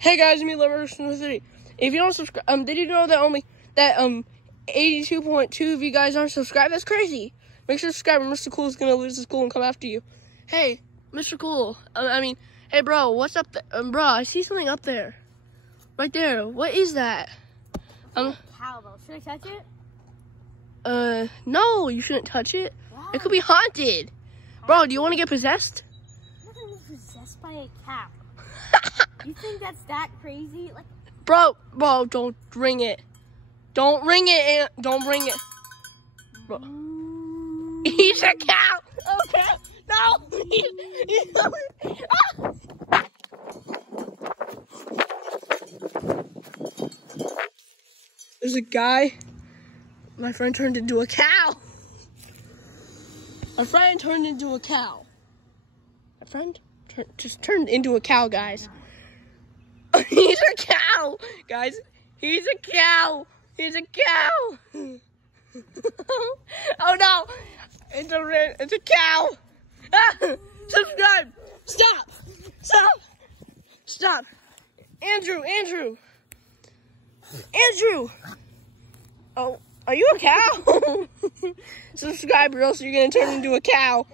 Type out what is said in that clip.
Hey guys, me City. If you don't subscribe, did you know that 82.2 of you guys aren't subscribed? That's crazy. Make sure to subscribe, or Mr. Cool is gonna lose his cool and come after you. Hey, Mr. Cool. Hey bro, what's up there? Bro, I see something up there. Right there. What is that? Cow, though. Should I touch it? No, you shouldn't touch it. Why? It could be haunted. Bro, do you want to get possessed? I'm not gonna be possessed by a cow. You think that's that crazy? Like, Bro, don't ring it. Don't ring it. Don't ring it. Bro. He's a cow. Okay. No. There's a guy. My friend turned into a cow. My friend turned into a cow. My friend just turned into a cow, guys. He's a cow, guys. He's a cow. He's a cow. Oh no! It's a cow. Ah, subscribe. Stop. Andrew. Oh, are you a cow? Subscribe, or else you're gonna turn into a cow.